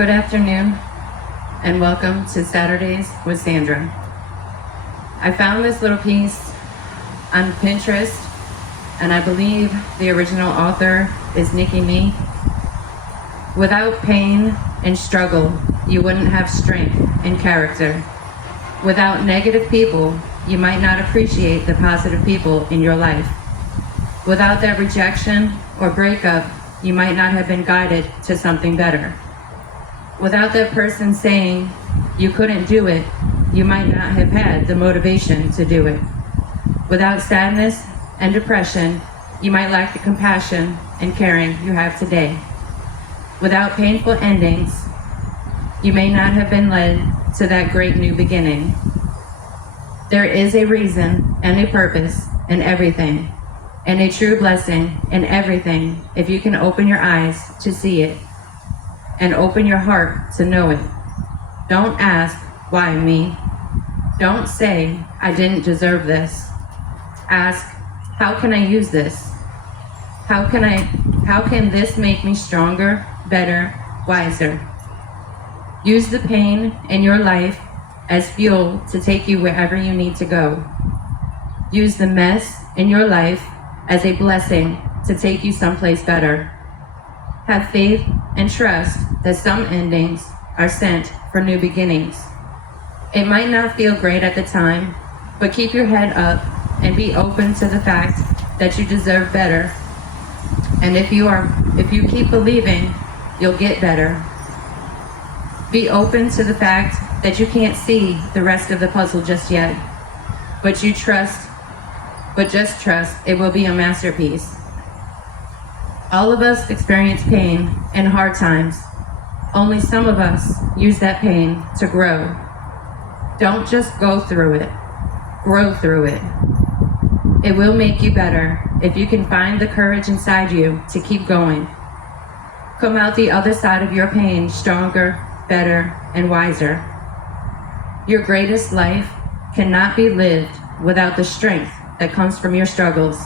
Good afternoon, and welcome to Saturdays with Sandra. I found this little piece on Pinterest, and I believe the original author is Nikki Me. Without pain and struggle, you wouldn't have strength and character. Without negative people, you might not appreciate the positive people in your life. Without that rejection or breakup, you might not have been guided to something better. Without that person saying you couldn't do it, you might not have had the motivation to do it. Without sadness and depression, you might lack the compassion and caring you have today. Without painful endings, you may not have been led to that great new beginning. There is a reason and a purpose in everything, and a true blessing in everything if you can open your eyes to see it and open your heart to know it. Don't ask, why me? Don't say, I didn't deserve this. Ask, how can I use this? How can this make me stronger, better, wiser? Use the pain in your life as fuel to take you wherever you need to go. Use the mess in your life as a blessing to take you someplace better. Have faith and trust that some endings are sent for new beginnings. It might not feel great at the time, but keep your head up and be open to the fact that you deserve better. And if you keep believing, you'll get better. Be open to the fact that you can't see the rest of the puzzle just yet, but just trust it will be a masterpiece. All of us experience pain and hard times. Only some of us use that pain to grow. Don't just go through it, grow through it. It will make you better if you can find the courage inside you to keep going. Come out the other side of your pain stronger, better, and wiser. Your greatest life cannot be lived without the strength that comes from your struggles.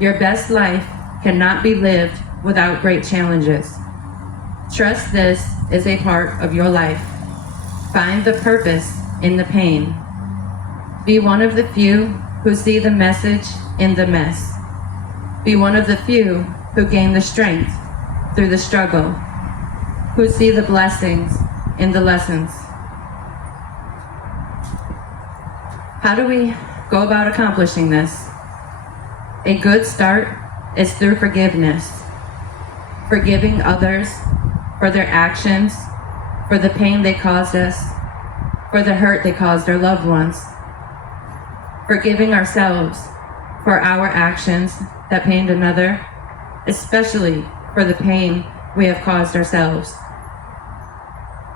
Your best life cannot be lived without great challenges. Trust this is a part of your life. Find the purpose in the pain. Be one of the few who see the message in the mess. Be one of the few who gain the strength through the struggle, who see the blessings in the lessons. How do we go about accomplishing this? A good start is through forgiveness. Forgiving others for their actions, for the pain they caused us, for the hurt they caused their loved ones. Forgiving ourselves for our actions that pained another, especially for the pain we have caused ourselves.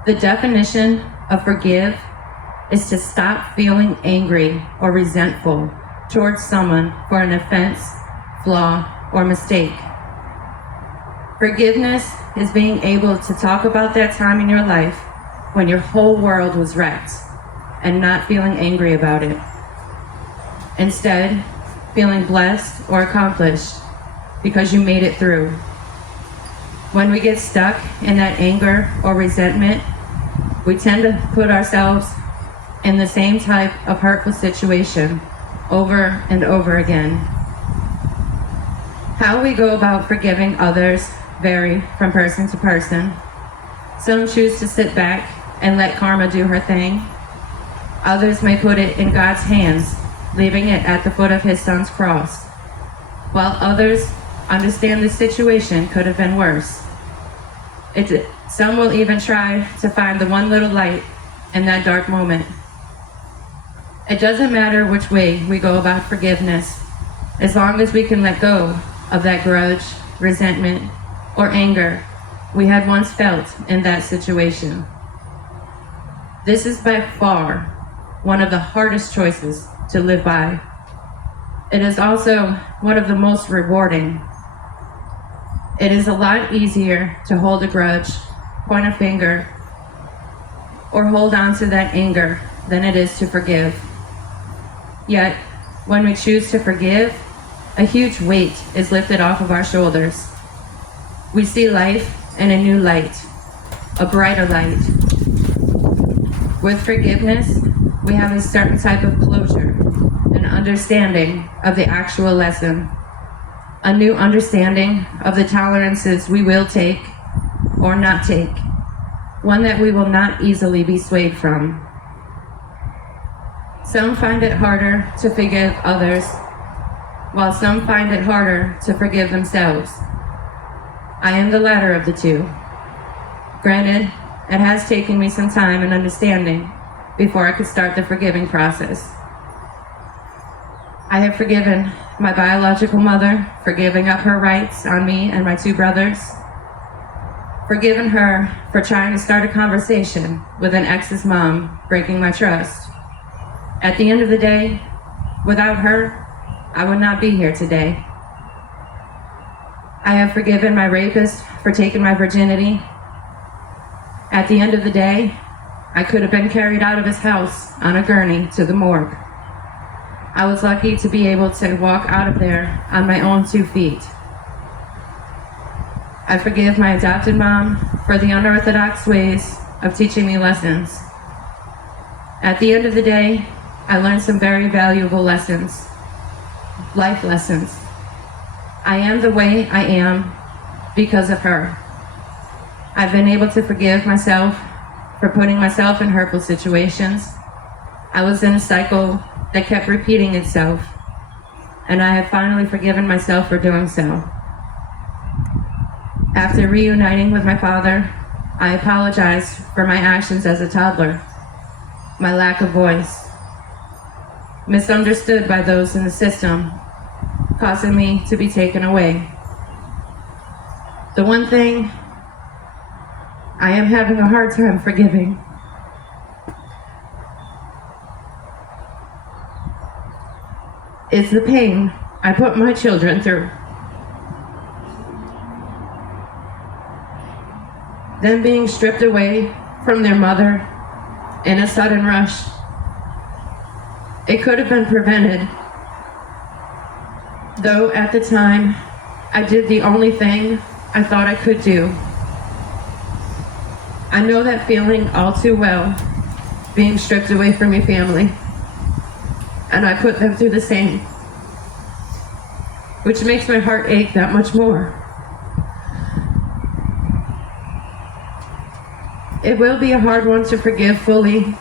The definition of forgive is to stop feeling angry or resentful towards someone for an offense, flaw, or mistake. Forgiveness is being able to talk about that time in your life when your whole world was wrecked and not feeling angry about it. Instead, feeling blessed or accomplished because you made it through. When we get stuck in that anger or resentment, we tend to put ourselves in the same type of hurtful situation over and over again. How we go about forgiving others vary from person to person. Some choose to sit back and let karma do her thing. Others may put it in God's hands, leaving it at the foot of his son's cross, while others understand the situation could have been worse. Some will even try to find the one little light in that dark moment. It doesn't matter which way we go about forgiveness, as long as we can let go of that grudge, resentment, or anger we had once felt in that situation. This is by far one of the hardest choices to live by. It is also one of the most rewarding. It is a lot easier to hold a grudge, point a finger, or hold on to that anger than it is to forgive. Yet, when we choose to forgive, a huge weight is lifted off of our shoulders. We see life in a new light. a brighter light. With forgiveness, we have a certain type of closure, an understanding of the actual lesson, a new understanding of the tolerances we will take or not take, one that we will not easily be swayed from. Some find it harder to forgive others, while some find it harder to forgive themselves. I am the latter of the two. Granted, it has taken me some time and understanding before I could start the forgiving process. I have forgiven my biological mother for giving up her rights on me and my two brothers, forgiven her for trying to start a conversation with an ex's mom, breaking my trust. At the end of the day, without her, I would not be here today. I have forgiven my rapist for taking my virginity. At the end of the day, I could have been carried out of his house on a gurney to the morgue. I was lucky to be able to walk out of there on my own 2 feet. I forgive my adopted mom for the unorthodox ways of teaching me lessons. At the end of the day, I learned some very valuable lessons, life lessons. I am the way I am because of her. I've been able to forgive myself for putting myself in hurtful situations. I was in a cycle that kept repeating itself, and I have finally forgiven myself for doing so. After reuniting with my father, I apologized for my actions as a toddler, my lack of voice, misunderstood by those in the system, causing me to be taken away. The one thing I am having a hard time forgiving is the pain I put my children through. Them being stripped away from their mother in a sudden rush. It could have been prevented, though at the time I did the only thing I thought I could do. I know that feeling all too well, being stripped away from your family, and I put them through the same, which makes my heart ache that much more. It will be a hard one to forgive fully,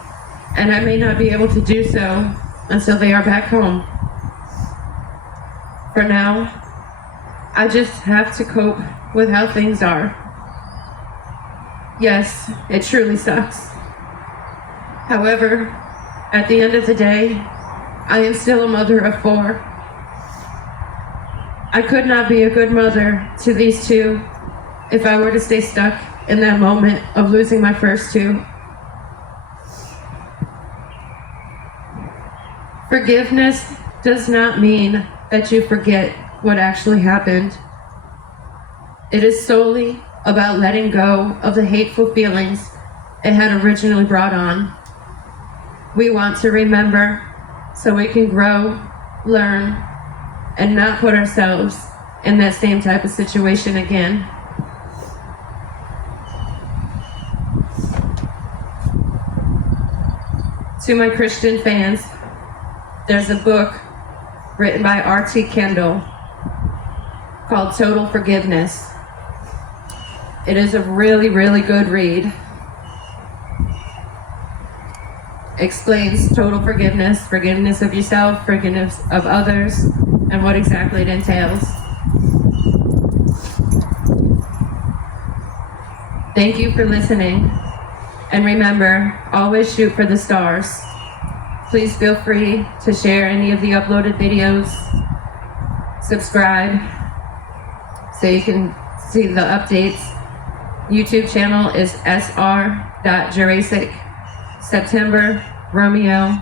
and I may not be able to do so until they are back home. For now, I just have to cope with how things are. Yes, it truly sucks. However, at the end of the day, I am still a mother of 4. I could not be a good mother to these 2 if I were to stay stuck in that moment of losing my first 2. Forgiveness does not mean that you forget what actually happened. It is solely about letting go of the hateful feelings it had originally brought on. We want to remember so we can grow, learn, and not put ourselves in that same type of situation again. To my Christian fans, there's a book written by R.T. Kendall called Total Forgiveness. It is a really, really good read. Explains total forgiveness, forgiveness of yourself, forgiveness of others, and what exactly it entails. Thank you for listening. And remember, always shoot for the stars. Please feel free to share any of the uploaded videos. Subscribe so you can see the updates. YouTube channel is sr.jurassic September Romeo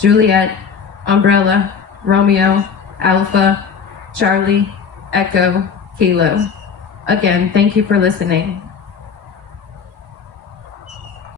Juliet Umbrella Romeo Alpha Charlie Echo Kilo. Again, thank you for listening.